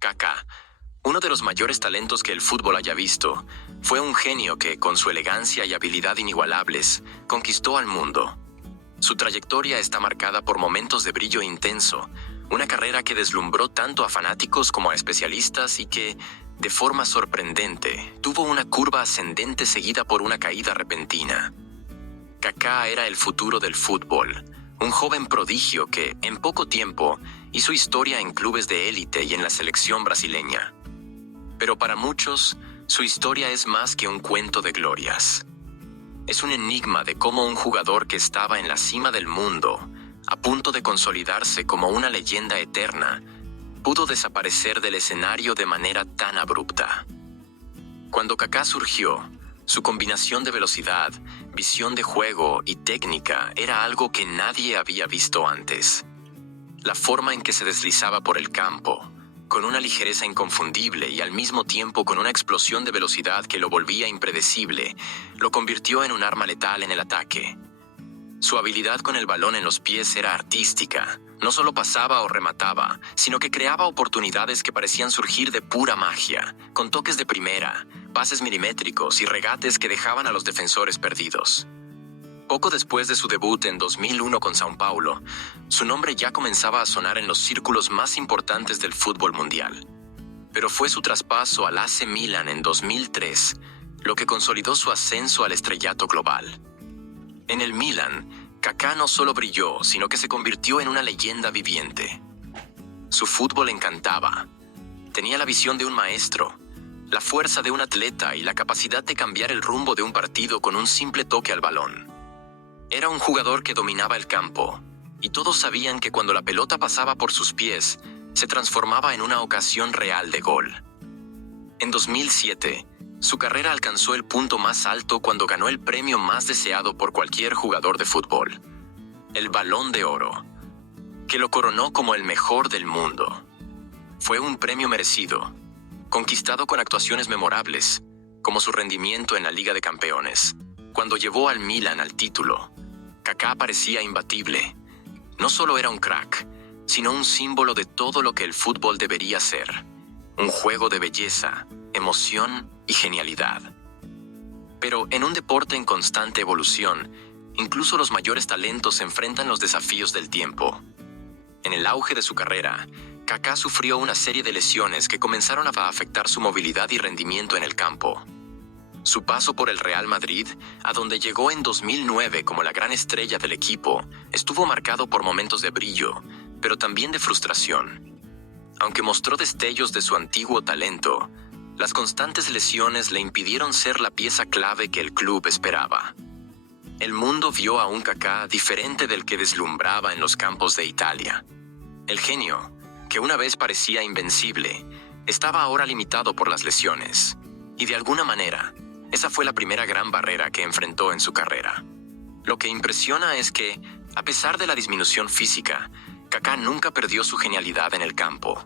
Kaká, uno de los mayores talentos que el fútbol haya visto, fue un genio que, con su elegancia y habilidad inigualables, conquistó al mundo. Su trayectoria está marcada por momentos de brillo intenso, una carrera que deslumbró tanto a fanáticos como a especialistas y que, de forma sorprendente, tuvo una curva ascendente seguida por una caída repentina. Kaká era el futuro del fútbol, un joven prodigio que, en poco tiempo, hizo historia en clubes de élite y en la selección brasileña. Pero para muchos, su historia es más que un cuento de glorias. Es un enigma de cómo un jugador que estaba en la cima del mundo, a punto de consolidarse como una leyenda eterna, pudo desaparecer del escenario de manera tan abrupta. Cuando Kaká surgió, su combinación de velocidad, visión de juego y técnica era algo que nadie había visto antes. La forma en que se deslizaba por el campo, con una ligereza inconfundible y al mismo tiempo con una explosión de velocidad que lo volvía impredecible, lo convirtió en un arma letal en el ataque. Su habilidad con el balón en los pies era artística. No solo pasaba o remataba, sino que creaba oportunidades que parecían surgir de pura magia, con toques de primera, pases milimétricos y regates que dejaban a los defensores perdidos. Poco después de su debut en 2001 con São Paulo, su nombre ya comenzaba a sonar en los círculos más importantes del fútbol mundial. Pero fue su traspaso al AC Milan en 2003 lo que consolidó su ascenso al estrellato global. En el Milan, Kaká no solo brilló, sino que se convirtió en una leyenda viviente. Su fútbol encantaba. Tenía la visión de un maestro, la fuerza de un atleta y la capacidad de cambiar el rumbo de un partido con un simple toque al balón. Era un jugador que dominaba el campo, y todos sabían que cuando la pelota pasaba por sus pies, se transformaba en una ocasión real de gol. En 2007, su carrera alcanzó el punto más alto cuando ganó el premio más deseado por cualquier jugador de fútbol, el Balón de Oro, que lo coronó como el mejor del mundo. Fue un premio merecido, conquistado con actuaciones memorables, como su rendimiento en la Liga de Campeones. Cuando llevó al Milan al título, Kaká parecía imbatible. No solo era un crack, sino un símbolo de todo lo que el fútbol debería ser. Un juego de belleza, emoción y genialidad. Pero en un deporte en constante evolución, incluso los mayores talentos enfrentan los desafíos del tiempo. En el auge de su carrera, Kaká sufrió una serie de lesiones que comenzaron a afectar su movilidad y rendimiento en el campo. Su paso por el Real Madrid, a donde llegó en 2009 como la gran estrella del equipo, estuvo marcado por momentos de brillo, pero también de frustración. Aunque mostró destellos de su antiguo talento, las constantes lesiones le impidieron ser la pieza clave que el club esperaba. El mundo vio a un Kaká diferente del que deslumbraba en los campos de Italia. El genio, que una vez parecía invencible, estaba ahora limitado por las lesiones. Y de alguna manera, esa fue la primera gran barrera que enfrentó en su carrera. Lo que impresiona es que, a pesar de la disminución física, Kaká nunca perdió su genialidad en el campo.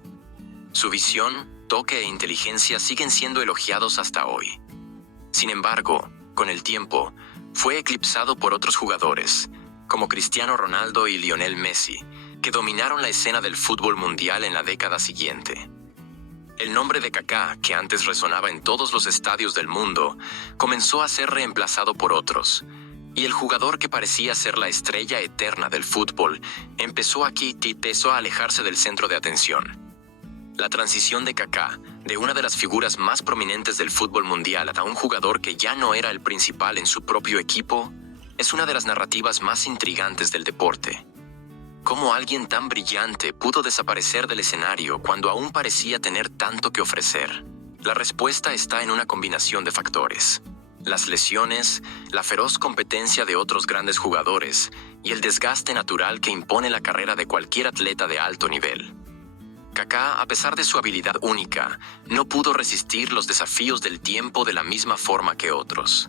Su visión, toque e inteligencia siguen siendo elogiados hasta hoy. Sin embargo, con el tiempo, fue eclipsado por otros jugadores, como Cristiano Ronaldo y Lionel Messi, que dominaron la escena del fútbol mundial en la década siguiente. El nombre de Kaká, que antes resonaba en todos los estadios del mundo, comenzó a ser reemplazado por otros, y el jugador que parecía ser la estrella eterna del fútbol empezó a alejarse del centro de atención. La transición de Kaká, de una de las figuras más prominentes del fútbol mundial a un jugador que ya no era el principal en su propio equipo, es una de las narrativas más intrigantes del deporte. ¿Cómo alguien tan brillante pudo desaparecer del escenario cuando aún parecía tener tanto que ofrecer? La respuesta está en una combinación de factores. Las lesiones, la feroz competencia de otros grandes jugadores y el desgaste natural que impone la carrera de cualquier atleta de alto nivel. Kaká, a pesar de su habilidad única, no pudo resistir los desafíos del tiempo de la misma forma que otros.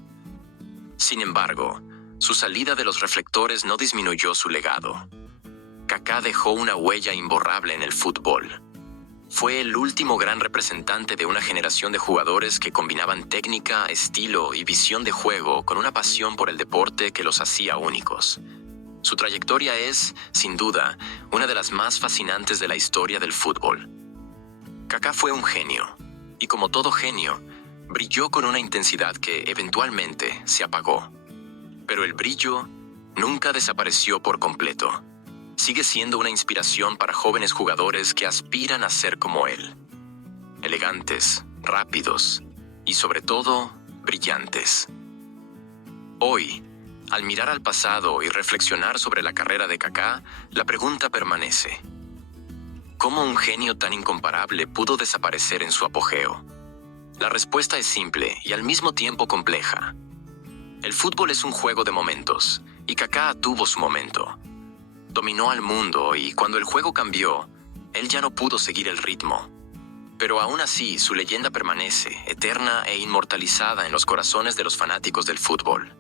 Sin embargo, su salida de los reflectores no disminuyó su legado. Kaká dejó una huella imborrable en el fútbol. Fue el último gran representante de una generación de jugadores que combinaban técnica, estilo y visión de juego con una pasión por el deporte que los hacía únicos. Su trayectoria es, sin duda, una de las más fascinantes de la historia del fútbol. Kaká fue un genio, y como todo genio, brilló con una intensidad que eventualmente se apagó. Pero el brillo nunca desapareció por completo. Sigue siendo una inspiración para jóvenes jugadores que aspiran a ser como él. Elegantes, rápidos y sobre todo, brillantes. Hoy, al mirar al pasado y reflexionar sobre la carrera de Kaká, la pregunta permanece: ¿cómo un genio tan incomparable pudo desaparecer en su apogeo? La respuesta es simple y al mismo tiempo compleja. El fútbol es un juego de momentos, y Kaká tuvo su momento. Dominó al mundo y cuando el juego cambió, él ya no pudo seguir el ritmo. Pero aún así, su leyenda permanece, eterna e inmortalizada en los corazones de los fanáticos del fútbol.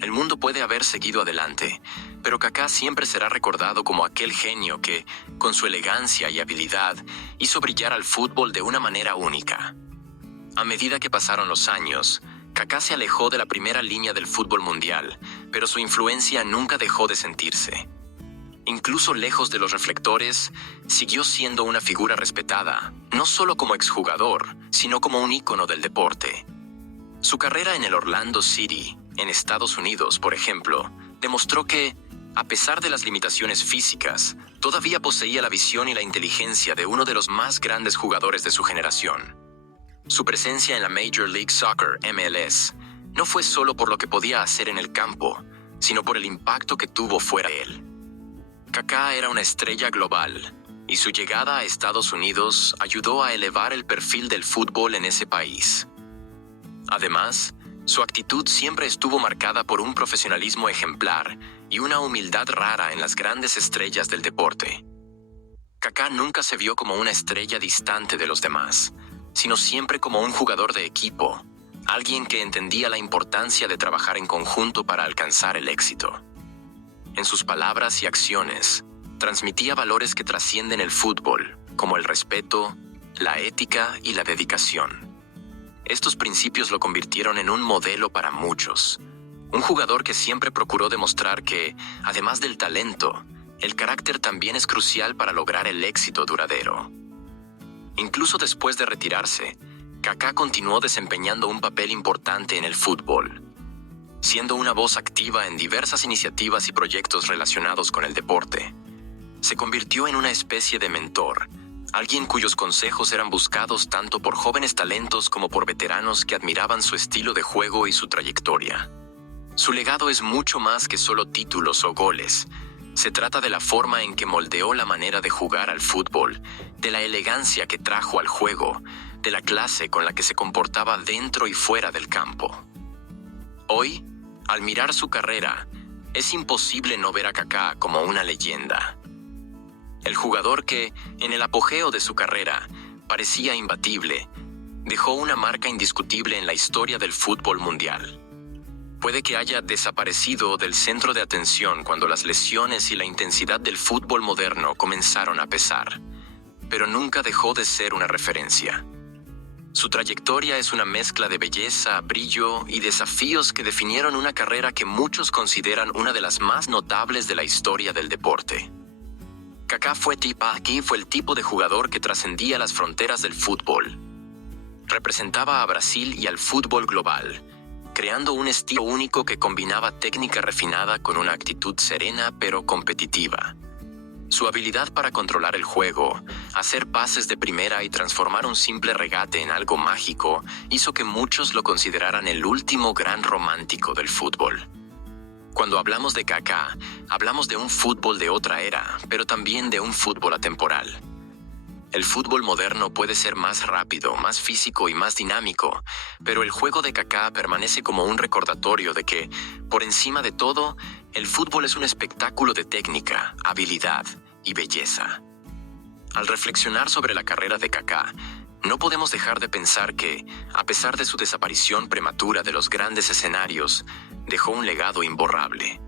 El mundo puede haber seguido adelante, pero Kaká siempre será recordado como aquel genio que, con su elegancia y habilidad, hizo brillar al fútbol de una manera única. A medida que pasaron los años, Kaká se alejó de la primera línea del fútbol mundial, pero su influencia nunca dejó de sentirse. Incluso lejos de los reflectores, siguió siendo una figura respetada, no solo como exjugador, sino como un ícono del deporte. Su carrera en el Orlando City, en Estados Unidos, por ejemplo, demostró que, a pesar de las limitaciones físicas, todavía poseía la visión y la inteligencia de uno de los más grandes jugadores de su generación. Su presencia en la Major League Soccer, MLS, no fue solo por lo que podía hacer en el campo, sino por el impacto que tuvo fuera de él. Kaká era una estrella global, y su llegada a Estados Unidos ayudó a elevar el perfil del fútbol en ese país. Además, su actitud siempre estuvo marcada por un profesionalismo ejemplar y una humildad rara en las grandes estrellas del deporte. Kaká nunca se vio como una estrella distante de los demás, sino siempre como un jugador de equipo, alguien que entendía la importancia de trabajar en conjunto para alcanzar el éxito. En sus palabras y acciones, transmitía valores que trascienden el fútbol, como el respeto, la ética y la dedicación. Estos principios lo convirtieron en un modelo para muchos, un jugador que siempre procuró demostrar que, además del talento, el carácter también es crucial para lograr el éxito duradero. Incluso después de retirarse, Kaká continuó desempeñando un papel importante en el fútbol, siendo una voz activa en diversas iniciativas y proyectos relacionados con el deporte. Se convirtió en una especie de mentor, alguien cuyos consejos eran buscados tanto por jóvenes talentos como por veteranos que admiraban su estilo de juego y su trayectoria. Su legado es mucho más que solo títulos o goles. Se trata de la forma en que moldeó la manera de jugar al fútbol, de la elegancia que trajo al juego, de la clase con la que se comportaba dentro y fuera del campo. Hoy, al mirar su carrera, es imposible no ver a Kaká como una leyenda. El jugador que, en el apogeo de su carrera, parecía imbatible, dejó una marca indiscutible en la historia del fútbol mundial. Puede que haya desaparecido del centro de atención cuando las lesiones y la intensidad del fútbol moderno comenzaron a pesar, pero nunca dejó de ser una referencia. Su trayectoria es una mezcla de belleza, brillo y desafíos que definieron una carrera que muchos consideran una de las más notables de la historia del deporte. Kaká fue el tipo de jugador que trascendía las fronteras del fútbol. Representaba a Brasil y al fútbol global, creando un estilo único que combinaba técnica refinada con una actitud serena pero competitiva. Su habilidad para controlar el juego, hacer pases de primera y transformar un simple regate en algo mágico hizo que muchos lo consideraran el último gran romántico del fútbol. Cuando hablamos de Kaká, hablamos de un fútbol de otra era, pero también de un fútbol atemporal. El fútbol moderno puede ser más rápido, más físico y más dinámico, pero el juego de Kaká permanece como un recordatorio de que, por encima de todo, el fútbol es un espectáculo de técnica, habilidad y belleza. Al reflexionar sobre la carrera de Kaká, no podemos dejar de pensar que, a pesar de su desaparición prematura de los grandes escenarios, dejó un legado imborrable.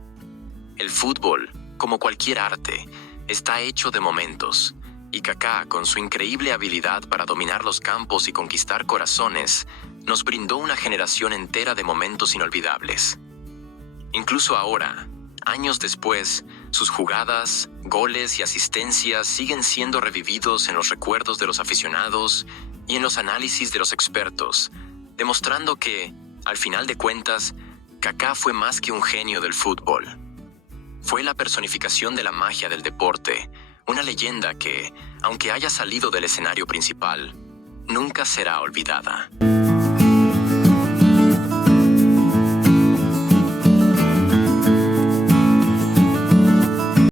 El fútbol, como cualquier arte, está hecho de momentos, y Kaká, con su increíble habilidad para dominar los campos y conquistar corazones, nos brindó una generación entera de momentos inolvidables. Incluso ahora, años después, Sus jugadas, goles y asistencias siguen siendo revividos en los recuerdos de los aficionados y en los análisis de los expertos, demostrando que, al final de cuentas, Kaká fue más que un genio del fútbol. Fue la personificación de la magia del deporte, una leyenda que, aunque haya salido del escenario principal, nunca será olvidada.